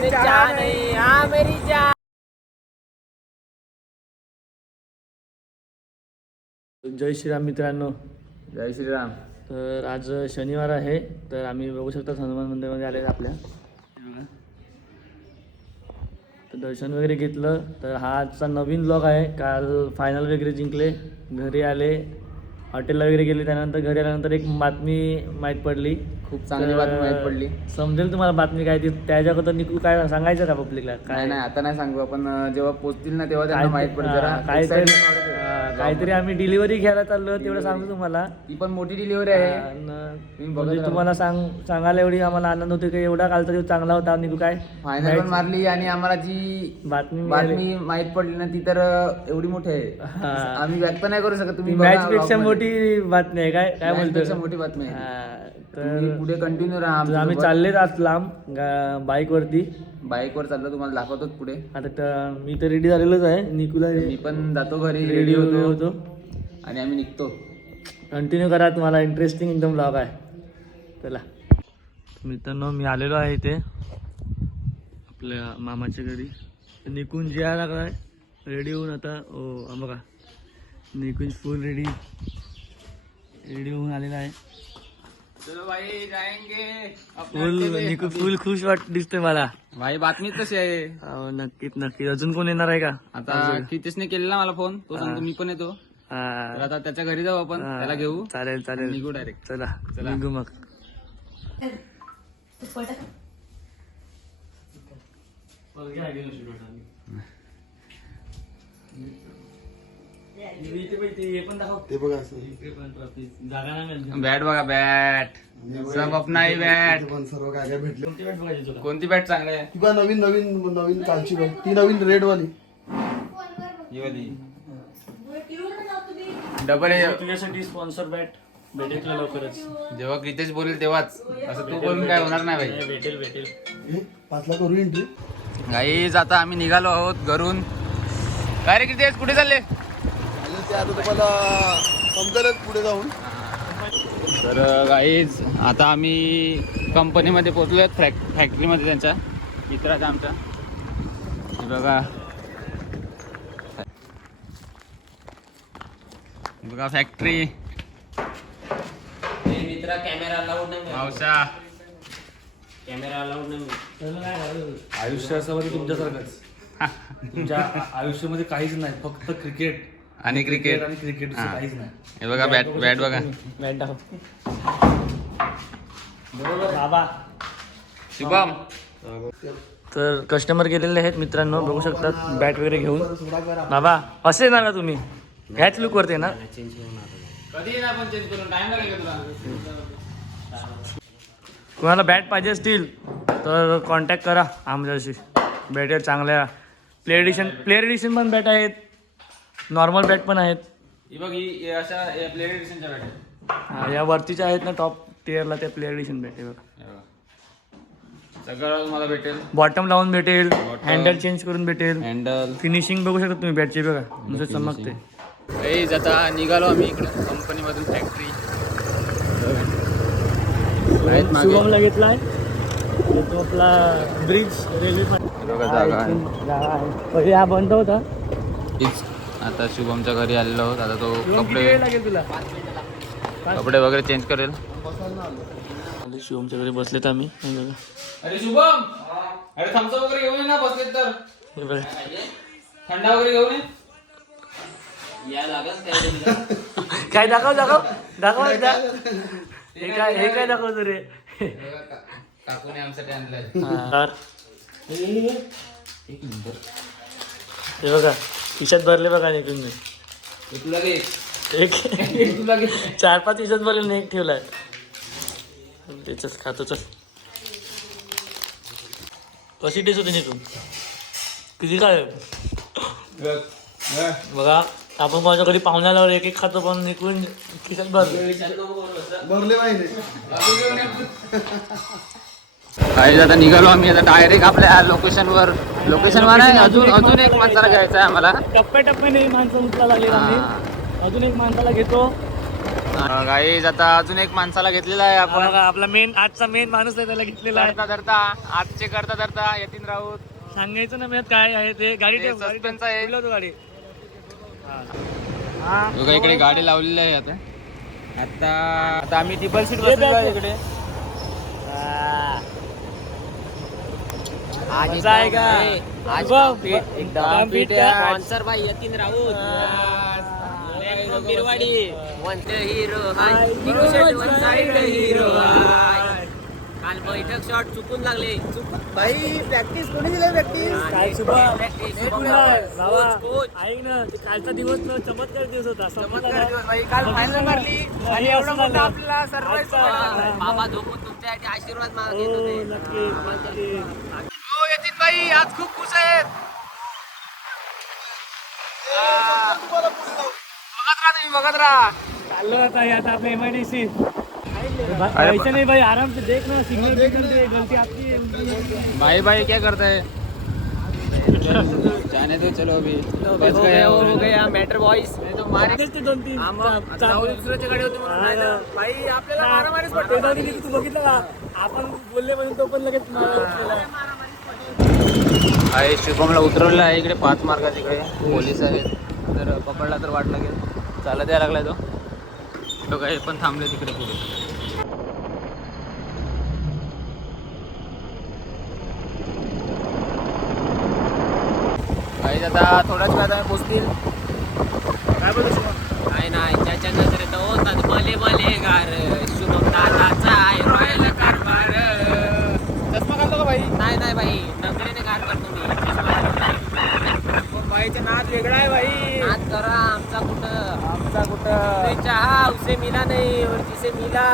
इसमें जान नहीं हाँ मेरी जान जय श्रीराम मित्रांनो. जय श्रीराम. तर आज शनिवार आहे तर आम्ही बघू शकता हनुमान मंदिरामध्ये आले आपल्या. तर दर्शन वगैरे घेतलं तर हा आजचा नवीन ब्लॉग आहे. काल फायनल वगैरे जिंकले घरी आले हॉटेलला वगैरे गेले त्यानंतर घरी आल्यानंतर एक बातमी माहीत पडली. खूप चांगली बातमी माहीत पडली. समजेल तुम्हाला बातमी काय ती त्याच्याबद्दल निकू काय सांगायचं का पब्लिकला काय नाही आता नाही सांगू आपण अं, जेव्हा पोचतील ना तेव्हा त्यांना काय- माहीत पडेल. हा, जरा काहीतरी excitement वाढत आहे. काहीतरी आम्ही डिलिव्हरी घ्यायला चाललो तेवढं सांगतो तुम्हाला. ती पण मोठी डिलिव्हरी आहे. म्हणजे. तुम्हाला सांग सांगायला एवढी आम्हाला आनंद होतो की एवढा कालचा दिवस चांगला होता निघू काय? फायनल मारली आणि आम्हाला जी बातमी. बातमी माहीत पडली ना ती तर एवढी मोठी आहे. आम्ही व्यक्त नाही करू शकत तुम्ही मॅच पेक्षा. मोठी बातमी आहे काय? काय बोलतो मोठी बातमी आहे. तर पुढे कंटिन्यू राहा तर आम्ही चाललेच लांब बाईक वरती. बाईक वर चाललो तुम्हाला दाखवतोच पुढे. आता मी तर रेडी झालेलोच आहे. निकूला मी पण जातो घरी रेडी होतो. होतो. आणि आम्ही निघतो. कंटिन्यू करा तुम्हाला इंटरेस्टिंग एकदम ब्लॉग आहे. चला. मित्रांनो मी आलेलो आहे इथे. आपल्या मामाच्या घरी. निकून जे आहे लागलाय. रेडी होऊन आता ओ बघा. निकून फुल रेडी रेडी होऊन आलेला आहे. चलो भाई जाएंगे। फुल निकू फुल खुश वाट दिसते मला. भाई बातमी कशी आहे. हो, नक्कीच नक्कीच. अजून कोण येणार आहे का? आता कितीसने केलेला मला फोन? तो सांगतो मी पण येतो. हा, तर आता त्याच्या घरी जाऊ आपण. त्याला घेऊ. चालेल चालेल. निघू डायरेक्ट चला चला. निघू मग. ते बघा असं. जागा नाही मिळाली. बॅट बघा बॅट. सब अपना ही बॅट. पण सर्व काय काय भेटले कोणती बॅट बॅट चांगली आहे? किंवा नवीन नवीन नवीन कालची बघ. ती नवीन रेड वाली ही वाली. डबल आहे तुझ्यासाठी स्पॉन्सर बॅट भेटेल तुला लवकरच. जेव्हा क्रितेश बोलेल तेव्हाच. असं तू बोलून काय होणार नाही भाई. भेटेल भेटेल हे पाचला करू एंट्री गाईज आता आम्ही निघालो आहोत घरून. काय रे क्रितेश कुठे चालले? ते आता तुम्हाला समजेलच पुढे जाऊन. तर गाईज आता आम्ही कंपनीमध्ये पोचलो आहेत फॅक फॅक्टरीमध्ये त्यांच्या मित्राच्या आमच्या. हे बघा. बघा फॅक्टरी मित्रा कॅमेरा अलाउड नाही मावशा. कॅमेरा अलाउड नाही आयुष्य असं म्हणजे तुमच्यासारखंच. तुमच्या आयुष्यामध्ये काहीच नाही फक्त क्रिकेट आणि क्रिकेट आणि क्रिकेट हा. काहीच नाही. हे बघा बॅट बॅट बघा. बॅट बाबा. शुभम. तर कस्टमर गेलेले आहेत मित्रांनो बघू शकतात बॅट वगैरे घेऊन. बाबा असे येणार ना तुम्ही? ह्याच लुक वरती ना कधी येणार पण चेंज करून? टाइम लागेल तुला? कोणाला बॅट पाहिजे असतील तर कॉन्टॅक्ट करा आमच्याशी. भेटेल चांगल्या प्लेअर एडिशन प्लेअर एडिशन पण बॅट आहेत. नॉर्मल बॅट पण आहेत. ही बघ ही अशा प्लेअर एडिशनच्या बॅट आहे हा, या वरतीच्या आहेत ना टॉप टिअरला त्या प्लेअर एडिशन बॅट आहे बघा. बघा. सगळं तुम्हाला भेटेल. बॉटम लावून भेटेल हँडल चेंज करून भेटेल. हँडल फिनिशिंग बघू शकता तुम्ही बॅटची बघा. नुसतं चमकते निघालो आम्ही इकडून कंपनीमधून फॅक्टरी आहेत मागे. शुभमला घेतलाय तो आपला ब्रिज रेल्वे जागा आहे. पहिले हा बंद होता. आता शुभमच्या घरी आलेलो आहोत. आता तो कपडे कपडे वगैरे चेंज करेल. आले शिवमच्या घरी बसलेत आम्ही. हे. अरे शुभम! अरे वगैरे घेऊन ना बसलेत तर. हे बघा. थंडा वगैरे घेऊन ये. या लागल त्या काय दाखव दाखव. दाखव हे काय हे काय दाखवतो रे काकूने आमच्यासाठी. हे बघा. खिशात भरले बघा निघून मी हे तुला एक. तुला चार पाच खिशात भरले नाही एक ठेवलाय. त्याच खातो चल. कशी टेस्ट होती निघून किती काय बघा. आपण माझ्या घरी पाहुण्याला एक एक खातो पण निघून खिशात भरले. भरले पाहिजे. आता निघालो आम्ही. आता डायरेक्ट आपल्या लोकेशनवर लोकेशनवर नाही अजून अजून एक माणसाला घ्यायचा आहे आम्हाला. टप्प्याटप्प्याने माणसं उचला लागले अजून एक माणसाला घेतो. गाईज आता अजून एक माणसाला घेतलेला आहे आपण. आपला मेन आजचा मेन माणूस आहे त्याला घेतलेला आहे. धरता आजचे करता धरता यतीन राऊत. सांगायचं ना मी काय आहे ते. गाडी ते ठेव गाडी आहे. हा. बघा इकडे गाडी लावलेली आहे आता. आता आता आम्ही टिबल सीट बसलेलो आहे इकडे. आज मजा आहे का? आज. आहे. Sponsor by Yatin Raut. Birwadi one hero high hero shirt one side hero high काल बैठक शॉट चुकून लागले. शुभम? एक मिनिट आहे. बाबा, ऐक ना कालचा दिवस ना चमत्कार दिवस होता संपला ना. काल फायनल मारली. आणि एवढं मोठं आपल्याला आजचा- बाबा झोपून तुमच्यासाठी आशीर्वाद मागत हो, होते. भाई आज खूप खुश आहेत. बघत राहा तुम्ही बघत राहा. चाललो आता हे आता आपल्या एमआयडीसी पैसे नाही भाई आराम से देख ना. सिग्नल दे गलती आपकी है, उनकी। भाई भाई क्या करता है? जाने दो चलो अभी। बच हो गए गया हो गया मॅटर बॉईस तेच ते दोन तीन चा- चा- दुसऱ्याच्या गाडी होती म्हणून नाही ना. भाई आपल्याला मारामारीच पडते. ते जाऊ दे, तू बघितलं का आपण बोलले म्हणून तो पण लगेच केला. आहे शुभमला उतरवलेलं आहे इकडे पाच मार्गात इकडे. पोलीस आहेत. तर पकडला तर वाट लागेल. चालत यायला लागलाय तो. तो काही पण थांबले तिकडे पुढे. आता थोड्याच वेळात आम्ही पोचतील. काय बोलतो शुभम? काय नाही. ज्याच्या नजरेत होतात भले भले गार. शुभम दादाचा आहे रॉयल कारभार चष्मा घालतो का भाई नाही नाही बाई नजरेने गार करतो मी बाईचा नाद वेगळा आहे भाई नाच करा आमचा कुठं? आमचा कुठं? चाहा उसे मिला नहीं और जिसे मिला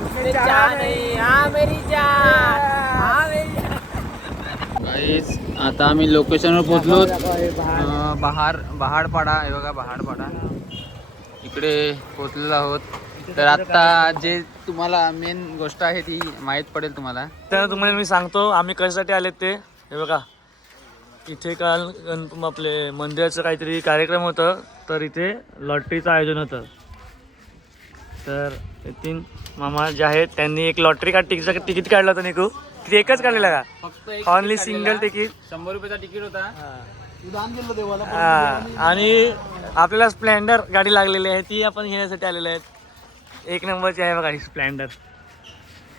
उसने चाहा नहीं. हाँ मेरी जान हाँ मेरी आता आम्ही लोकेशनवर पोहोचलो. बहार बहाडपाडा हे बघा बहाडपाडा इकडे पोचलेलो आहोत. तर आता जे तुम्हाला मेन गोष्ट आहे ती माहीत पडेल तुम्हाला. तर तुम्हाला मी सांगतो आम्ही कशासाठी आले ते? हे बघा. इथे काल गण आपले मंदिराचं काहीतरी कार्यक्रम होतं तर इथे लॉटरीचं आयोजन होतं. तर तीन मामा जे आहेत त्यांनी एक लॉटरी का तिकीट तिकीट काढलं होतं निकू? किती एकच काढलेलं का? फक्त एक ऑनली सिंगल. तिकीट. शंभर रुपयाचा तिकीट होता. दान दिलं देवाला हा, आणि आपल्याला स्प्लेंडर गाडी लागलेली आहे ती आपण घेण्यासाठी आलेलो आहेत. एक नंबरची आहे बघा ही स्प्लेंडर.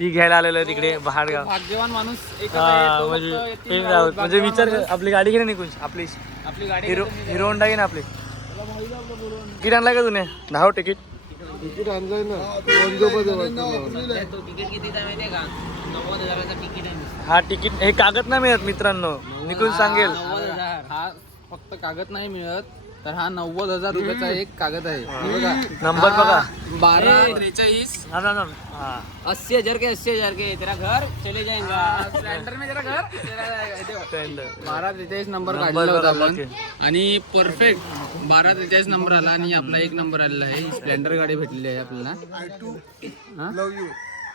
ती घ्यायला आलेलो तिकडे बहाडगाव भाग्यवान माणूस एकच आहे, तो म्हणजे फक्त राऊत, म्हणजे भाग्यवान विचार कर, माणूस. आपली गाडी घे निघून आपली आपली गाडी हिरो मी. हिरो होंडा घे ना आपली. तिकीट आणला का तुने? धाव तिकीट. तिकीट आणलंय ना वंजोबा देवाचं तो तिकीट कितीचा माहितीये का? नव्वद हजाराचा तिकीट आहे नुसतं. हा तिकीट हे कागद नाही मिळत मित्रांनो. निघून सांगेल. नव्वद हजार. हा फक्त कागद नाही मिळत. तर हा नव्वद हजार रुपयाचा एक कागद आहे. हे बघा. नंबर बघा. बारा त्रेचाळीस. हा. हा. अस्सी हजार के अस्सी हजार के. तेरा घर. चले जाएगा स्प्लेंडर में जरा घर. स्प्लेंडर. बारा त्रेचाळीस नंबर नंबर काढलेला होता आपण. आणि परफेक्ट बारा त्रेचाळीस नंबर आला आणि आपला एक नंबर आलेला आहे. ही स्प्लेंडर गाडी भेटलेली आहे आपल्याला. आय टू हा? लव यू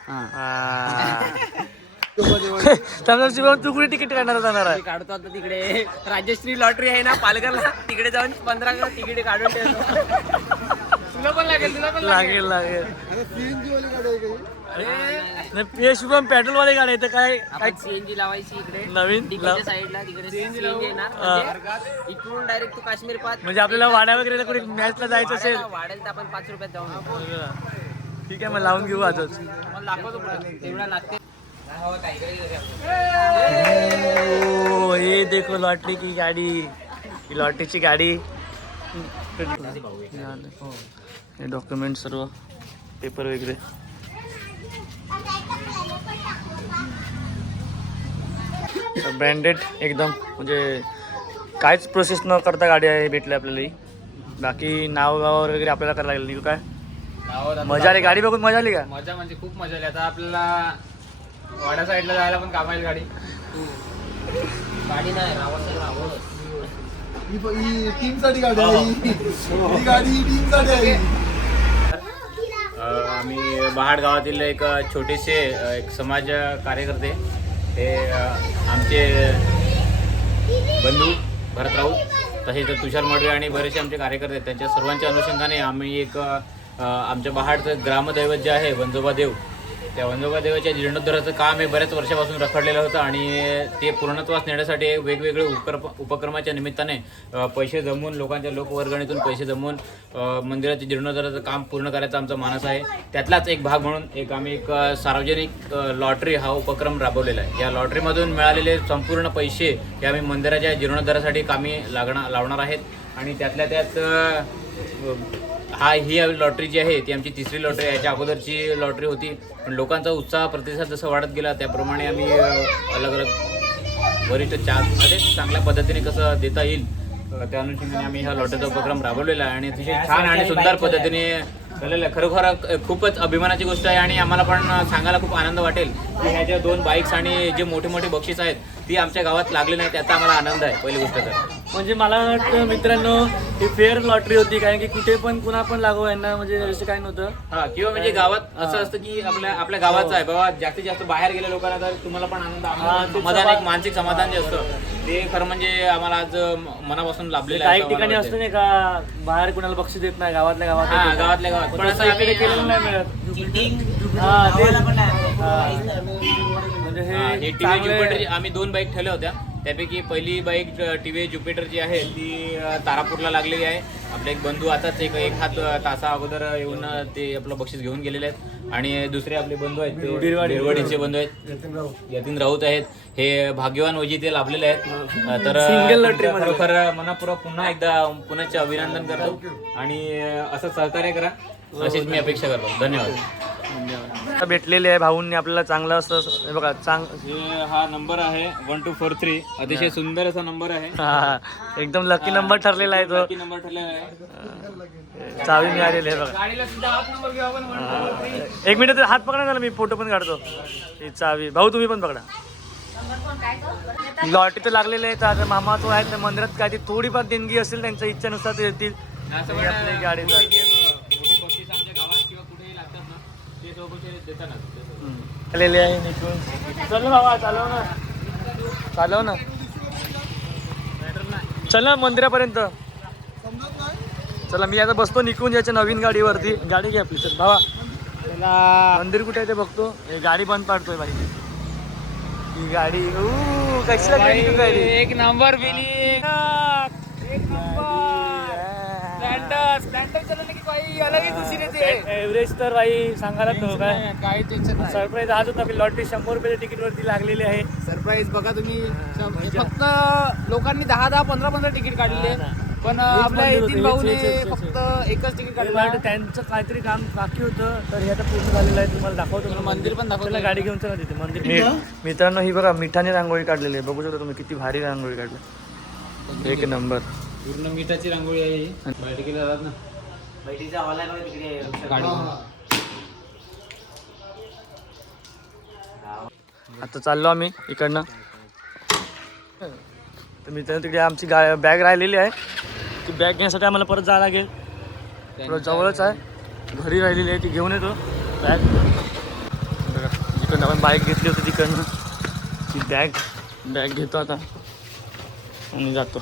हा. हा. त्यामुळे शिवम तू कुठे तिकीट काढणार जाणार आहे. काढतो आता तिकडे. राजश्री लॉटरी आहे ना पालघरला तिकडे जाऊन पंधरा तिकीट काढून तुला पण लागेल पण लागेल. लागेल शुभम पेट्रोल वाले गाडी तर काय काय सीएनजी लावायची इकडे. नवीन साईडला तिकडे सीएनजी येणार. म्हणजे इकडून डायरेक्ट तू काश्मीर पाच म्हणजे आपल्याला वाड्या वगैरे कुठे मॅचला जायचं असेल. वाढेल तर आपण पाच रुपयात जाऊन. ठीक आहे मग लावून घेऊ आजच. लागते. ओ, ये देखो लॉटरी की गाडी। लॉटरी लॉटरीची गाडी। हे डॉक्युमेंट सर्व पेपर वगैरे ब्रँडेड एकदम म्हणजे काहीच प्रोसेस न करता गाडी आहे भेटली आपल्याला ही. बाकी नाव गाव वगैरे आपल्याला करायला लागलं नाही काय मज़ा आली गाडी बघून मज़ा आली का? मज़ा म्हणजे खूप मज़ा आली. आता आपल्याला वाड्या साईडला जायला पण काम येईल गाडी. गाडी नाही रावण रावण ही ही टीमसाठी गाडी आहे ही. ही गाडी टीमसाठी आहे. आम्ही बहाड गावातील एक छोटेसे एक समाज कार्यकर्ते. हे आमचे बंधू भरत राऊत तसेच तुषार मडवे आणि बरेचसे आमचे कार्यकर्ते. आहेत त्यांच्या सर्वांच्या अनुषंगाने आम्ही एक आमच्या बहाडचं ग्रामदैवत जे आहे वंजोबा देव त्या वंजोबा देवाच्या जीर्णोद्धाराचं काम हे बऱ्याच वर्षापासून रखडलेलं होतं आणि ते पूर्णत्वास नेण्यासाठी वेगवेगळे उपक्र उपक्रमाच्या निमित्ताने पैसे जमवून लोकांच्या लोकवर्गणीतून पैसे जमवून मंदिराच्या जीर्णोद्धाराचं काम पूर्ण करायचा आमचा मानस आहे. त्यातलाच एक भाग म्हणून एक आम्ही एक सार्वजनिक लॉटरी हा उपक्रम राबवलेला आहे. या लॉटरीमधून मिळालेले संपूर्ण पैसे हे आम्ही मंदिराच्या जीर्णोद्धारासाठी कामी लागणार लावणार आहेत. आणि त्यातल्या त्यात हा ही लॉटरी जी आहे ती आमची तिसरी लॉटरी आहे. याच्या अगोदरची लॉटरी होती. पण लोकांचा उत्साह प्रतिसाद जसं वाढत गेला त्याप्रमाणे आम्ही अलग अलग वरिष्ठ चार असे चांगल्या पद्धतीने कसं देता येईल त्या अनुषंगाने आम्ही हा लॉटरीचा उपक्रम राबवलेला आहे. आणि अतिशय छान आणि सुंदर पद्धतीने झालेलं आहे. खरोखर खूपच अभिमानाची गोष्ट आहे आणि आम्हाला पण सांगायला खूप आनंद वाटेल की ह्या ज्या दोन बाईक्स आणि जे मोठे मोठे बक्षीस आहेत ती आमच्या गावात लागले नाही त्याचा आम्हाला आनंद आहे पहिली गोष्ट तर. म्हणजे मला वाटतं मित्रांनो ही फेअर लॉटरी होती कारण की कुठे पण कुणा पण लागू यांना म्हणजे असं काय नव्हतं हा किंवा म्हणजे गावात असं असतं की आपल्या आपल्या गावाचं आहे बाबा जास्तीत जास्त बाहेर गेल्या लोकांना तर तुम्हाला पण आनंद हा, आम्हाला ते समाधान समाधान- एक मानसिक समाधान जे असतं ते खरं म्हणजे आम्हाला आज मनापासून लाभलेलं आहे काही असं ठिकाणी असतं वाटतंय. नाही का बाहेर कुणाला बक्षीस देत नाही गावातल्या गावात हा देतात. गावातल्या गावात पण पण असं इकडे आम्ही केलेलं नाही मिळत हा. हा. म्हणजे हा, टीव्ही चांगलं आहे. ज्युपिटर आम्ही दोन बाईक ठेवल्या होत्या त्यापैकी पहिली बाईक टीव्ही ज्युपिटर जी आहे. ती तारापूरला लागलेली आहे. आपले एक बंधू आताच एक एक हात तासा अगोदर येऊन ते आपलं बक्षीस घेऊन गेलेले आहेत. आणि दुसरे आपले बंधू आहेत. बिरवाडीचे बंधू आहेत. यतीन राऊत. आहेत. हे भाग्यवान वजी ते लाभलेले आहेत. तर. खरोखर मनापूर्वक पुन्हा एकदा पुनश्च अभिनंदन करतो. आणि असं सहकार्य करा. अशीच मी अपेक्षा करतो. धन्यवाद. आता भेटलेले आहे भाऊंनी आपल्याला चांगलं असं हे बघा चांग हे हा नंबर आहे वन टू फोर थ्री अतिशय सुंदर असा नंबर आहे. हा, एकदम लकी नंबर ठरलेला आहे तो. नंबर ठरलेला आहे. चावी मिळालेली आहे बघा. गाडीला सुद्धा हाच नंबर घेऊ आपण. एक मिनिट हात पकडा झाला मी फोटो पण काढतो. ही चावी. भाऊ तुम्ही पण पकडा. लॉटरी तर लागलेले आहेत आता मामा तो आहे त्या मंदिरात काय ती थोडीफार देणगी असेल त्यांच्या इच्छेनुसार ते देतील. आपली अं, गाडी जे, अं, मोठे बक्षीस आमच्या गावात किंवा कुठेही लागतात ना ते सोबत देतात आलेले आहे निघून चल बाबा चालव ना. चालव ना. चल ना मंदिरापर्यंत. चला मी आता बसतो निघून याच्या नवीन गाडीवरती. गाडी घे आपली चल भावा मंदिर कुठे आहे ते बघतो. हे गाडी बंद पाडतोय बाई. ही गाडी कशी लागली निकू गाडी एक नंबर. बिली एव्हरेज तर बाई सांगायला तो काय? काय टेन्शन सरप्राईज आज होता आपली लॉटरी शंभर रुपयाच्या तिकीट वरती लागलेली आहे. सरप्राईज बघा तुम्ही फक्त लोकांनी दहा दहा पंधरा पंधरा तिकीट काढले पण आपल्या येथील भाऊने फक्त एकच तिकीट काढलं वाटतं त्यांचं काहीतरी काम बाकी होतं तर हे आता पूर्ण झालेलं आहे तुम्हाला दाखवतो मंदिर पण दाखवतो. चला गाडी घेऊन चला तिथे मंदिर. मित्रांनो ही बघा मिठाने रांगोळी काढलेली आहे. बघू शकता तुम्ही किती भारी रांगोळी काढली. एक नंबर. पूर्ण मिठाची रांगोळी आहे ही. बैठकीला जातात ना. बैठीचा हॉल आहे बघा तिकडे गाडी. आता चाललो आम्ही इकडनं. तर मित्रांनो तिकडे आमची गा बॅग राहिलेली आहे. ती बॅग घेण्यासाठी आम्हाला परत जावं लागेल. थोडं जवळच आहे. घरी राहिलेली आहे ती घेऊन येतो. बॅग बघा जिकडनं आपण बाईक घेतली होती तिकडनं. ती बॅग बॅग घेतो आता. आणि जातो.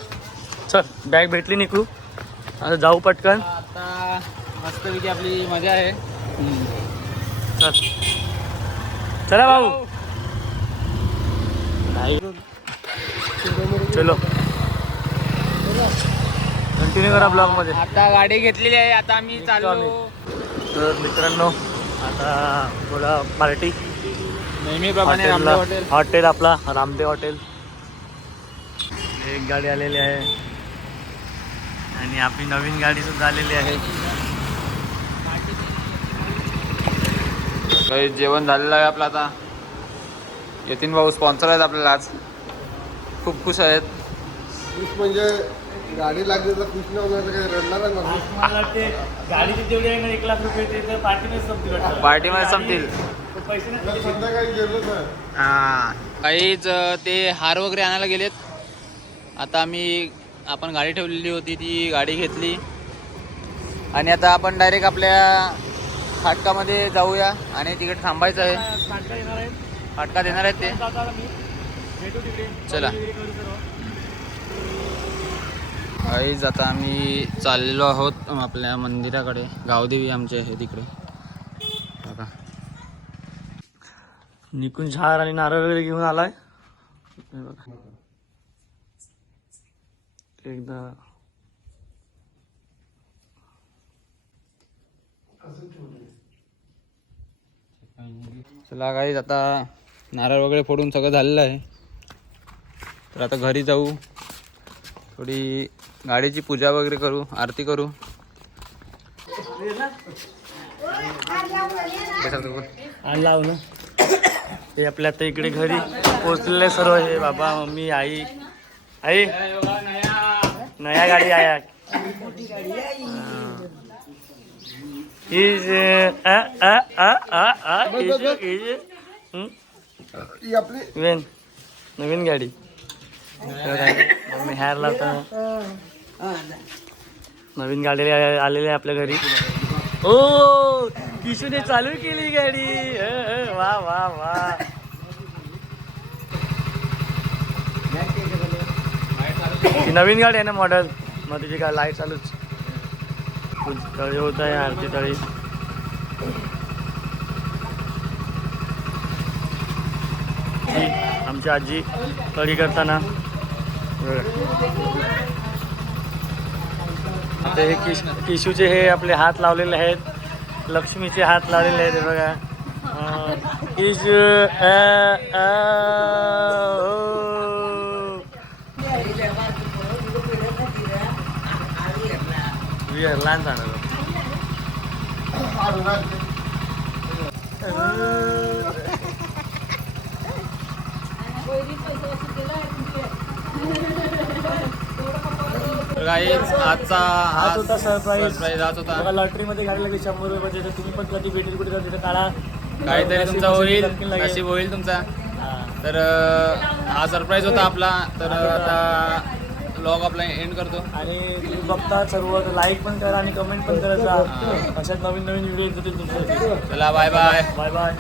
चल बॅग भेटली निकू. आता जाऊ पटकन. आता मस्तपैकी आपली मजा आहे. चल. चला भाऊ. चलो. कंटिन्यू करा ब्लॉगमध्ये. आता गाडी घेतलेली आहे आता आम्ही चाललो. तर मित्रांनो आता थोडा पार्टी नेहमीप्रमाणे हॉटेल हॉटेल आपला रामदेव हॉटेल एक गाडी आलेली आहे. आणि आपली नवीन गाडी सुद्धा आलेली आहे. काही जेवण झालेलं आहे आपलं आता. यतीन भाऊ स्पॉन्सर आहेत आपल्याला आज. खूप खुश आहेत. खुश म्हणजे गाडी लागली तर खुश नाही होणार तर काही रडणार. मला गाडीचे जेवढे आहे ना एक लाख रुपये ते तर पार्टीमध्ये संपतील. पार्टीमध्ये संपतील. काहीच ते हार वगैरे आणायला गेलेत. आता आम्ही आपण गाडी ठेवलेली होती ती गाडी घेतली. आणि आता आपण डायरेक्ट आपल्या फाटकामध्ये जाऊया आणि तिकडे थांबायचं आहे. फाटका आहे देणार आहेत ते. चला. करू आता आम्ही चाललेलो आहोत आपल्या मंदिराकडे. गावदेवी आमचे आहे तिकडे. बघा. निकून झाड आणि नारळ वगैरे घेऊन आलाय. बघा. एकदा. चला काहीच आता नारळ वगैरे फोडून सगळं झालेलं आहे. तर आता घरी जाऊ. थोडी गाडीची पूजा वगैरे करू आरती करू. आणि लाव ना. ते आपल्या आता इकडे घरी पोचलेले सर्व हे बाबा मम्मी आई. आई. नया गाडी आया। Is a a a a a is is हं? ही आपली वेन नवीन गाडी। मम्मी हॅर लावता नवीन गाडी आलेली आपल्या घरी। ओ किशूने चालू केली गाडी। वा वा वा। ती नवीन गाडी आहे ना मॉडेल मग तिची काय लाइट चालूच. तळी होत आहे आरती तळी. आमची आजी तळी करताना. आता हे किश किशूचे हे आपले हात लावलेले आहेत. लक्ष्मीचे हात लावलेले आहेत बघा. किशू अ, अ, ओ. विहार लहान जाणार तर काहीच आजचा हाच होता सरप्राईज सरप्राईज हाच होता. लॉटरीमध्ये गाडी लागली शंभर रुपयाची तर तुम्ही पण कधी भेटेल कुठे तिथे काढा. काहीतरी तुमचा होईल. नशीब होईल तुमचा. तर हा सरप्राईज होता आपला. तर आता ब्लॉग आपला एंड करतो. आणि तुम्ही बघता सर्व लाईक पण करा आणि कमेंट पण करत जा अशाच नवीन नवीन व्हिडिओ येतील तुमच्या चला बाय बाय बाय बाय